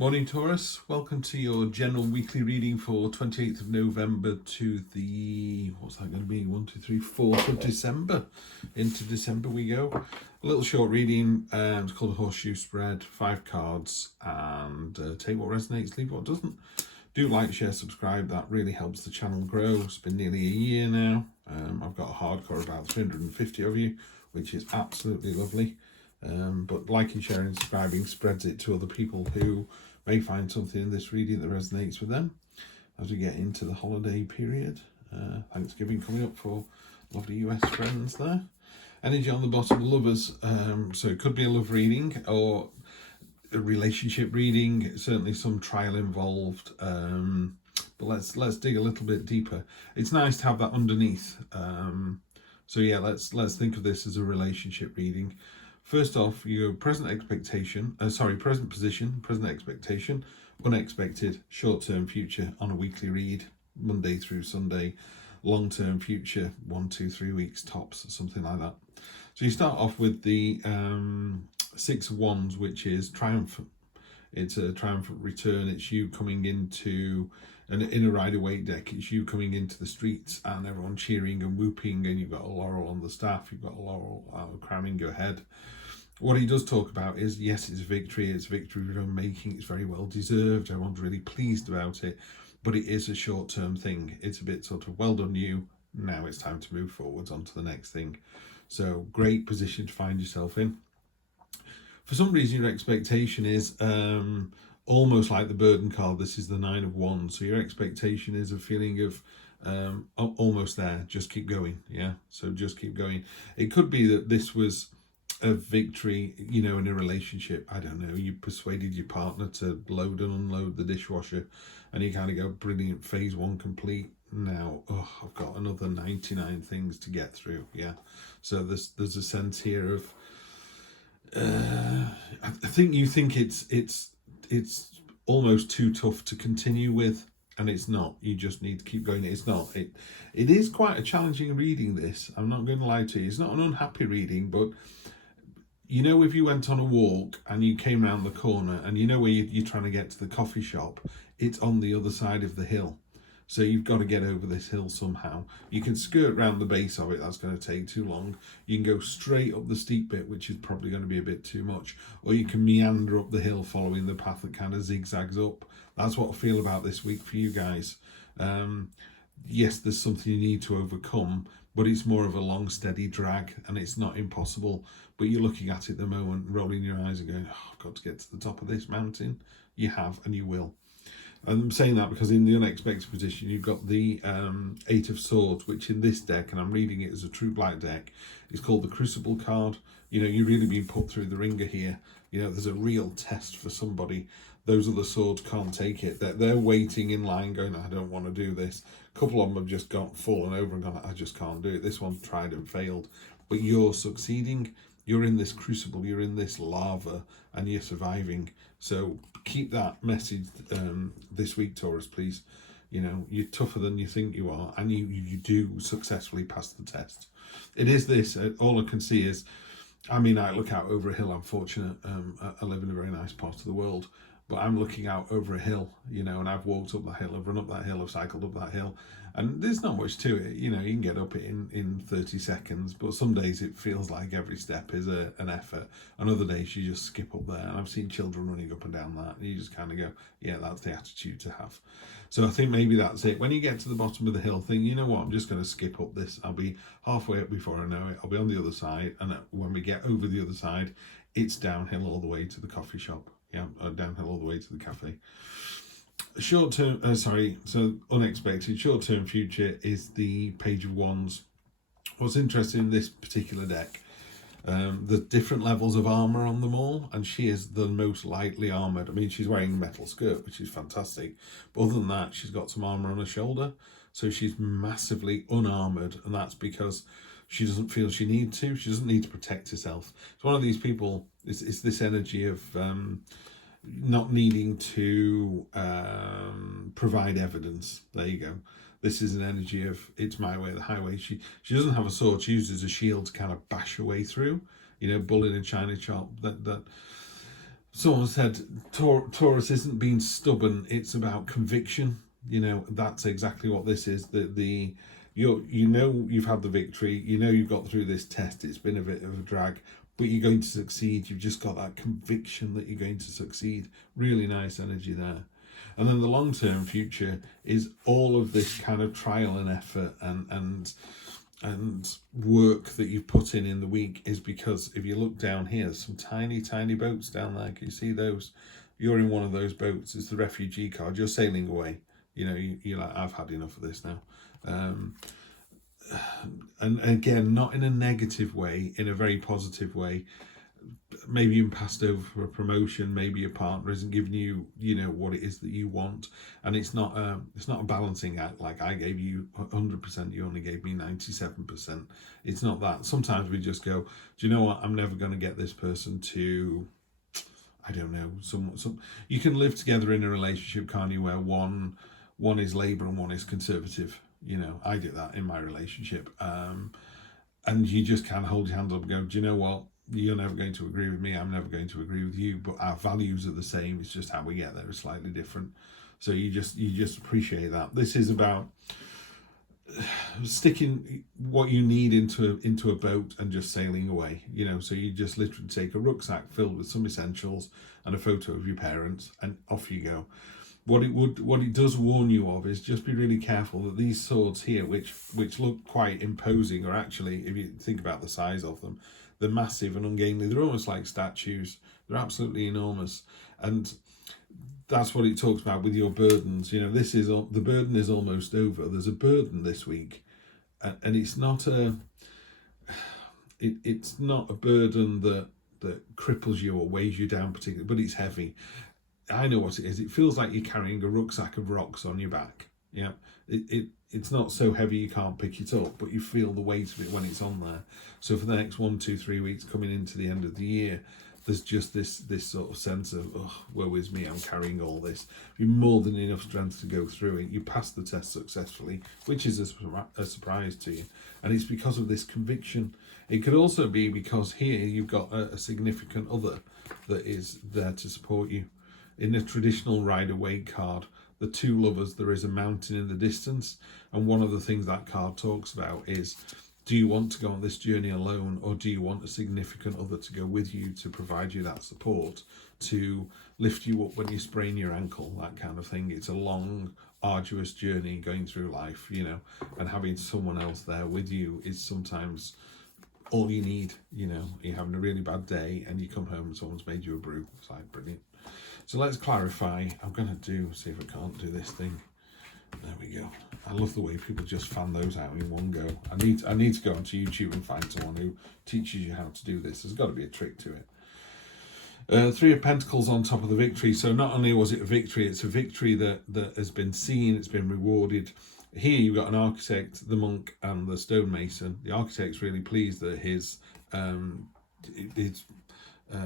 Morning Taurus, welcome to your general weekly reading for 28th of November to the, what's that going to be, 4th of December. Into December we go. A little short reading, it's called a horseshoe spread, 5 cards, and take what resonates, leave what doesn't. Do like, share, subscribe, that really helps the channel grow. It's been nearly a year now. I've got a hardcore about 350 of you, which is absolutely lovely. But liking, sharing, subscribing spreads it to other people who may find something in this reading that resonates with them as we get into the holiday period. Thanksgiving coming up for lovely US friends there. Energy on the bottom, lovers. So it could be a love reading or a relationship reading, certainly some trial involved. But let's dig a little bit deeper. It's nice to have that underneath. So yeah, let's think of this as a relationship reading. First off, your present expectation, present position, present expectation, unexpected, short-term future on a weekly read, Monday through Sunday, long-term future, 1, 2, 3 weeks tops, something like that. So you start off with the 6 of Wands, which is triumphant. It's a triumphant return. It's you coming into in a Rider-Waite deck. It's you coming into the streets and everyone cheering and whooping, and you've got a laurel on the staff, you've got a laurel crowning your head. What he does talk about is, yes, it's victory you're making, it's very well deserved, everyone's really pleased about it, but it is a short-term thing. It's a bit sort of, well done you, now it's time to move forwards on to the next thing. So great position to find yourself in. For some reason, your expectation is almost like the burden card. This is the 9 of Wands. So your expectation is a feeling of almost there. Just keep going. Yeah. So just keep going. It could be that this was a victory, you know, in a relationship. I don't know. You persuaded your partner to load and unload the dishwasher, and you kind of go, brilliant, phase 1 complete. Now, I've got another 99 things to get through. Yeah. So there's a sense here of. I think you think it's almost too tough to continue with, and it's not. You just need to keep going. It's not. It is quite a challenging reading, this. I'm not going to lie to you. It's not an unhappy reading, but you know, if you went on a walk and you came around the corner and you know where you're trying to get to the coffee shop, it's on the other side of the hill. So you've got to get over this hill somehow. You can skirt around the base of it, that's going to take too long. You can go straight up the steep bit, which is probably going to be a bit too much. Or you can meander up the hill following the path that kind of zigzags up. That's what I feel about this week for you guys. Yes, there's something you need to overcome, but it's more of a long, steady drag, and it's not impossible. But you're looking at it at the moment, rolling your eyes and going, I've got to get to the top of this mountain. You have, and you will. I'm saying that because in the unexpected position, you've got the 8 of Swords, which in this deck, and I'm reading it as a True Black deck, is called the Crucible card. You know, you're really being put through the ringer here. You know, there's a real test for somebody. Those other swords can't take it. They're waiting in line going, I don't want to do this. A couple of them have just fallen over and gone, I just can't do it. This one's tried and failed. But you're succeeding. You're in this crucible. You're in this lava, and you're surviving. So keep that message this week, Taurus, please. You know, you're tougher than you think you are, and you do successfully pass the test. It is this. All I can see is, I mean, I look out over a hill. I'm fortunate. I live in a very nice part of the world, but I'm looking out over a hill, you know, and I've walked up that hill, I've run up that hill, I've cycled up that hill, and there's not much to it. You know, you can get up it in 30 seconds, but some days it feels like every step is an effort, and other days you just skip up there. And I've seen children running up and down that, and you just kind of go, yeah, that's the attitude to have. So I think maybe that's it. When you get to the bottom of the hill, think, you know what, I'm just going to skip up this. I'll be halfway up before I know it. I'll be on the other side, and when we get over the other side, it's downhill all the way to the coffee shop. Yeah, downhill all the way to the cafe. So unexpected, short-term future is the Page of Wands. What's interesting in this particular deck, the different levels of armor on them all, and she is the most lightly armored. I mean, she's wearing a metal skirt, which is fantastic, but other than that, she's got some armor on her shoulder, so she's massively unarmored, and that's because she doesn't feel she needs to. She doesn't need to protect herself. It's one of these people, it's this energy of not needing to provide evidence. There you go. This is an energy of, it's my way or the highway. She doesn't have a sword. She uses a shield to kind of bash her way through. You know, bull in a china shop. That someone said Taurus isn't being stubborn, it's about conviction. You know, that's exactly what this is. You know you've had the victory, you know you've got through this test, it's been a bit of a drag, but you're going to succeed. You've just got that conviction that you're going to succeed. Really nice energy there. And then the long-term future is all of this kind of trial and effort and work that you've put in the week, is because if you look down here, there's some tiny boats down there. Can you see those? You're in one of those boats. It's the refugee card. You're sailing away. You know, you're like, I've had enough of this now. And again, not in a negative way, in a very positive way. Maybe you've passed over for a promotion, maybe your partner isn't giving you, you know, what it is that you want, and it's not a balancing act. Like, I gave you 100%, you only gave me 97%. It's not that. Sometimes we just go, do you know what, I'm never going to get this person to, I don't know, some you can live together in a relationship, can't you, where one is Labour and one is Conservative. You know, I did that in my relationship, and you just kind of hold your hands up and go, do you know what, you're never going to agree with me, I'm never going to agree with you, but our values are the same. It's just how we get there is slightly different. So you just appreciate that. This is about sticking what you need into a boat and just sailing away. You know, so you just literally take a rucksack filled with some essentials and a photo of your parents, and off you go. What it does warn you of is just be really careful that these swords here, which look quite imposing, are actually, if you think about the size of them, they're massive and ungainly. They're almost like statues. They're absolutely enormous. And that's what it talks about with your burdens. You know, this is, the burden is almost over. There's a burden this week, and it's not it's not a burden that cripples you or weighs you down particularly, but it's heavy. I know what it is. It feels like you're carrying a rucksack of rocks on your back. Yeah, it's not so heavy you can't pick it up, but you feel the weight of it when it's on there. So for the next 1, 2, 3 weeks coming into the end of the year, there's just this sort of sense of, oh, woe is me, I'm carrying all this. You're more than enough strength to go through it. You passed the test successfully, which is a surprise to you. And it's because of this conviction. It could also be because here you've got a significant other that is there to support you. In a traditional Rider-Waite card, the two lovers, there is a mountain in the distance. And one of the things that card talks about is, do you want to go on this journey alone, or do you want a significant other to go with you to provide you that support, to lift you up when you sprain your ankle, that kind of thing. It's a long, arduous journey going through life, you know, and having someone else there with you is sometimes all you need. You know, you're having a really bad day and you come home and someone's made you a brew. It's like, brilliant. So let's clarify. I'm going to see if I can't do this thing. There we go. I love the way people just fan those out in one go. I need to go onto YouTube and find someone who teaches you how to do this. There's got to be a trick to it. Three of Pentacles on top of the victory. So not only was it a victory, it's a victory that has been seen, it's been rewarded. Here you've got an architect, the monk, and the stonemason. The architect's really pleased that his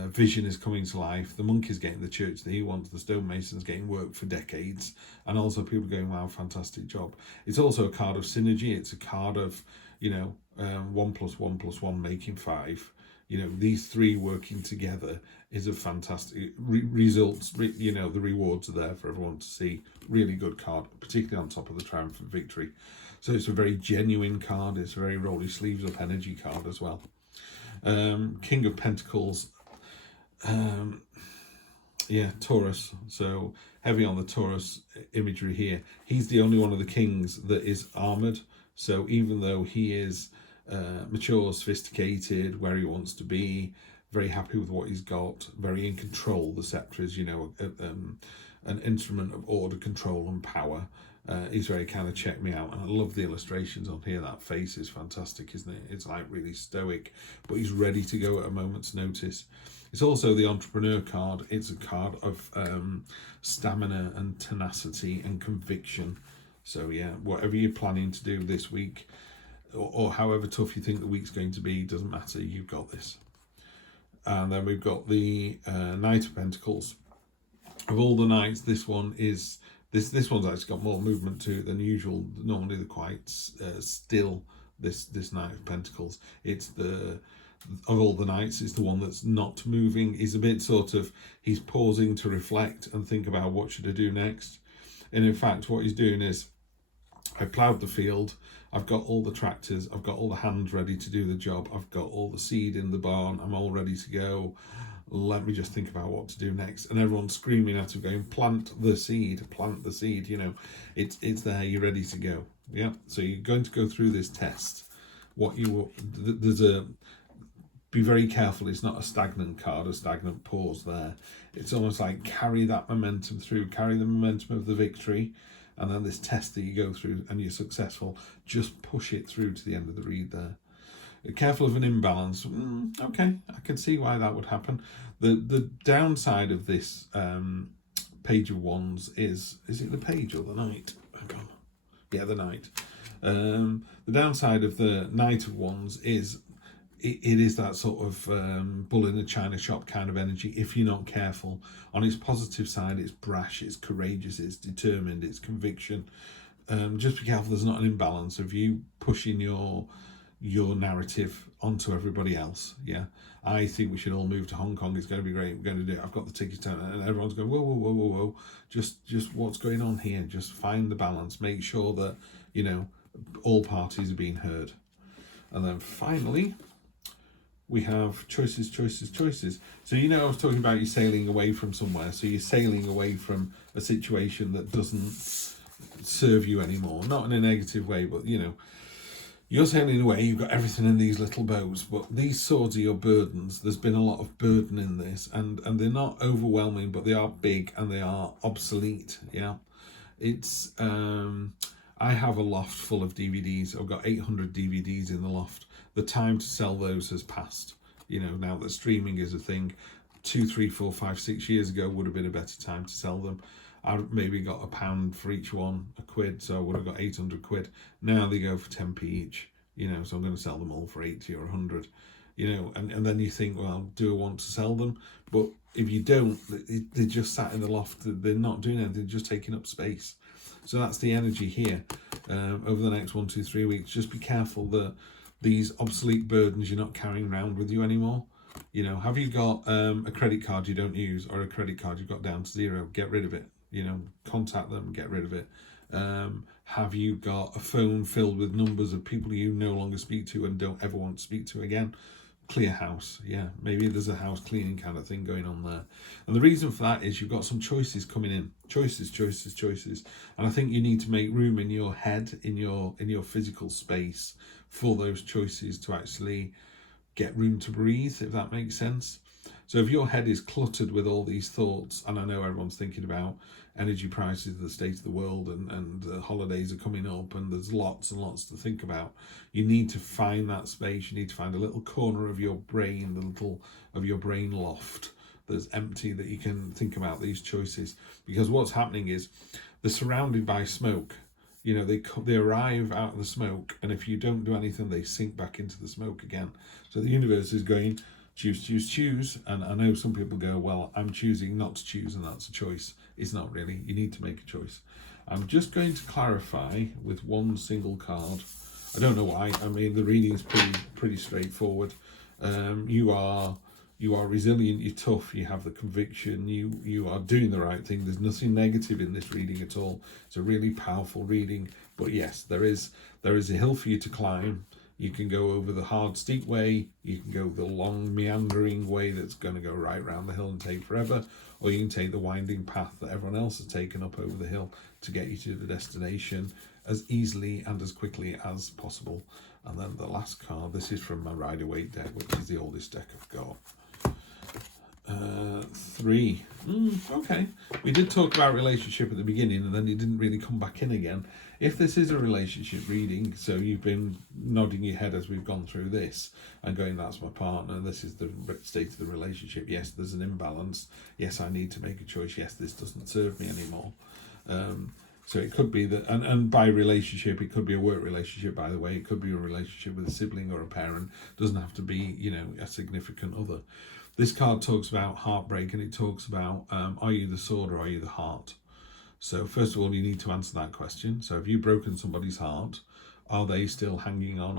vision is coming to life. The monk is getting the church that he wants. The stonemason's getting work for decades. And also people going, wow, fantastic job. It's also a card of synergy. It's a card of, 1 + 1 + 1 making 5. You know, these three working together is a fantastic results. The rewards are there for everyone to see. Really good card, particularly on top of the triumphant victory. So it's a very genuine card. It's a very roll your sleeves up energy card as well. King of Pentacles. Taurus. So heavy on the Taurus imagery here. He's the only one of the kings that is armored. So even though he is mature, sophisticated, where he wants to be, very happy with what he's got, very in control. The scepter is, an instrument of order, control, and power. He's very kind of check me out, and I love the illustrations on here. That face is fantastic, isn't it? It's like really stoic, but he's ready to go at a moment's notice. It's also the entrepreneur card. It's a card of stamina and tenacity and conviction. So yeah, whatever you're planning to do this week, or however tough you think the week's going to be, doesn't matter, you've got this. And then we've got the Knight of Pentacles. Of all the knights, this one is this one's actually got more movement to it than usual. Normally they're quite still. This Knight of Pentacles. It's the of all the knights, is the one that's not moving. He's a bit sort of, he's pausing to reflect and think about what should I do next. And in fact, what he's doing is, I ploughed the field, I've got all the tractors, I've got all the hands ready to do the job, I've got all the seed in the barn, I'm all ready to go. Let me just think about what to do next. And everyone's screaming at him, going, plant the seed, you know, it's there, you're ready to go. Yeah, so you're going to go through this test. Be very careful, it's not a stagnant card, a stagnant pause there. It's almost like carry that momentum through, carry the momentum of the victory, and then this test that you go through and you're successful, just push it through to the end of the read there. Careful of an imbalance. Okay, I can see why that would happen. The downside of this Page of Wands is it the page or the knight? Hang on. Yeah, the knight. The downside of the Knight of Wands is it is that sort of bull in a china shop kind of energy if you're not careful. On its positive side, it's brash, it's courageous, it's determined, it's conviction. Just be careful there's not an imbalance of you pushing your narrative onto everybody else. Yeah, I think we should all move to Hong Kong, it's going to be great, we're going to do it, I've got the tickets, and everyone's going, whoa, just what's going on here? Just find the balance, make sure that, you know, all parties are being heard. And then finally we have choices. So, you know, I was talking about you sailing away from somewhere. So you're sailing away from a situation that doesn't serve you anymore, not in a negative way, but, you know, you're sailing away, you've got everything in these little boats, but these swords are your burdens. There's been a lot of burden in this, and they're not overwhelming, but they are big and they are obsolete. Yeah, it's I have a loft full of DVDs. I've got 800 DVDs in the loft. The time to sell those has passed. You know, now that streaming is a thing, 2, 3, 4, 5, 6 years ago would have been a better time to sell them. I maybe got £1 for each one, £1, so I would have got 800 quid. Now they go for 10p each, you know, so I'm going to sell them all for 80 or 100, you know, and then you think, well, do I want to sell them? But if you don't, they're just sat in the loft, they're not doing anything, they're just taking up space. So that's the energy here. Over the next 1, 2, 3 weeks, just be careful that these obsolete burdens you're not carrying around with you anymore. You know, have you got a credit card you don't use, or a credit card you've got down to 0? Get rid of it. You know, contact them, get rid of it. Have you got a phone filled with numbers of people you no longer speak to and don't ever want to speak to again? Clear house. Yeah, maybe there's a house cleaning kind of thing going on there. And the reason for that is you've got some choices coming in. Choices. And I think you need to make room in your head, in your physical space, for those choices to actually get room to breathe, if that makes sense. So if your head is cluttered with all these thoughts, and I know everyone's thinking about energy prices, the state of the world, and the holidays are coming up, and there's lots and lots to think about, you need to find that space. You need to find a little corner of your brain, of your brain loft that's empty, that you can think about these choices. Because what's happening is they're surrounded by smoke. You know, they arrive out of the smoke, and if you don't do anything, they sink back into the smoke again. So the universe is going, choose. And I know some people go, well, I'm choosing not to choose, and that's a choice. It's not really. You need to make a choice. I'm just going to clarify with one single card. I don't know why. I mean, the reading is pretty straightforward. You are resilient, you're tough, you have the conviction, you are doing the right thing. There's nothing negative in this reading at all. It's a really powerful reading. But yes, there is a hill for you to climb. You can go over the hard, steep way. You can go the long, meandering way that's going to go right around the hill and take forever. Or you can take the winding path that everyone else has taken up over the hill to get you to the destination as easily and as quickly as possible. And then the last card, this is from my Rider-Waite deck, which is the oldest deck I've got. 3. Okay, we did talk about relationship at the beginning, and then it didn't really come back in again. If this is a relationship reading, so you've been nodding your head as we've gone through this and going, that's my partner, this is the state of the relationship, yes, there's an imbalance, yes, I need to make a choice, yes, this doesn't serve me anymore. So it could be that, and by relationship, it could be a work relationship, by the way, it could be a relationship with a sibling or a parent, it doesn't have to be, you know, a significant other. This card talks about heartbreak, and it talks about, are you the sword or are you the heart? So first of all, you need to answer that question. So have you broken somebody's heart, Are they still hanging on?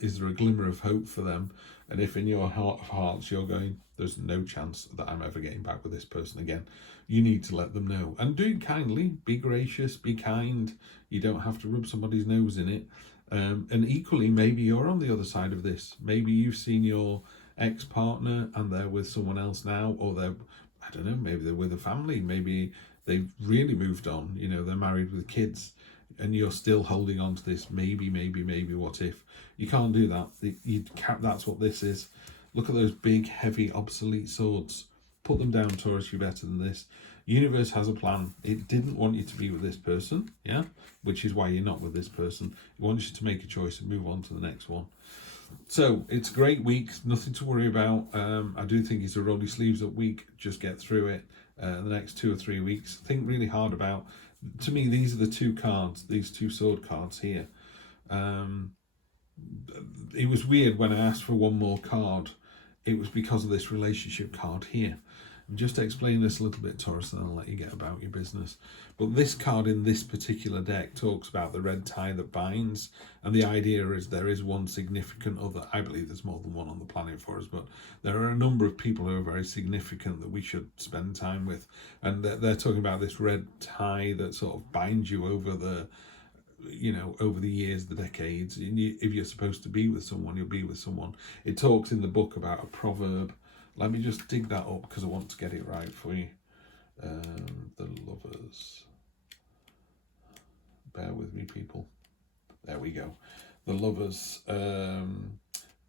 Is there a glimmer of hope for them? And if in your heart of hearts you're going, there's no chance that I'm ever getting back with this person again, you need to let them know. And do it kindly, be gracious, be kind. You don't have to rub somebody's nose in it. And equally, maybe you're on the other side of this. Maybe you've seen your ex-partner and they're with someone else now, or they're, I don't know, maybe they're with a family, maybe they've really moved on, you know, they're married with kids, and you're still holding on to this maybe, what if. You can't do that. That's what this is. Look at those big, heavy, obsolete swords. Put them down, Taurus, you're better than this. Universe has a plan. It didn't want you to be with this person, yeah? Which is why you're not with this person. It wants you to make a choice and move on to the next one. So it's a great week, nothing to worry about. I do think it's a roll your sleeves up week. Just get through it. The next 2 or 3 weeks, think really hard about. To me, these are the two cards, these two sword cards here. It was weird when I asked for one more card. It was because of this relationship card here. Just to explain this a little bit, Taurus, and I'll let you get about your business. But this card in this particular deck talks about the red tie that binds, and the idea is there is one significant other. I believe there's more than one on the planet for us, but there are a number of people who are very significant that we should spend time with. And they're talking about this red tie that sort of binds you over the, you know, over the years, the decades. If you're supposed to be with someone, you'll be with someone. It talks in the book about a proverb. Let me just dig that up because I want to get it right for you. The Lovers. Bear with me, people. There we go. The Lovers.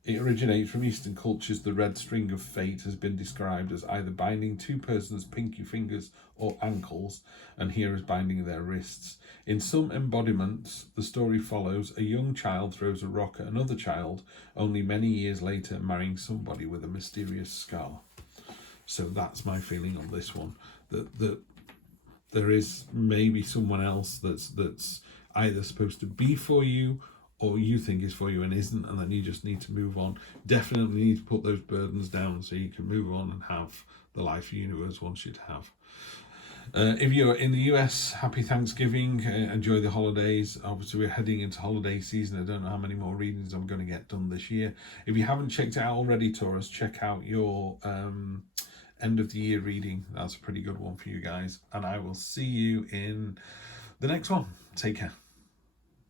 It originates from Eastern cultures. The red string of fate has been described as either binding two persons' pinky fingers or ankles, and here is binding their wrists. In some embodiments, the story follows a young child throws a rock at another child, only many years later marrying somebody with a mysterious scar. So that's my feeling on this one. That there is maybe someone else that's either supposed to be for you, or you think is for you and isn't, and then you just need to move on. Definitely need to put those burdens down so you can move on and have the life the universe wants you to have. If you're in the US, happy Thanksgiving. Enjoy the holidays. Obviously, we're heading into holiday season. I don't know how many more readings I'm going to get done this year. If you haven't checked it out already, Taurus, check out your end of the year reading. That's a pretty good one for you guys. And I will see you in the next one. Take care.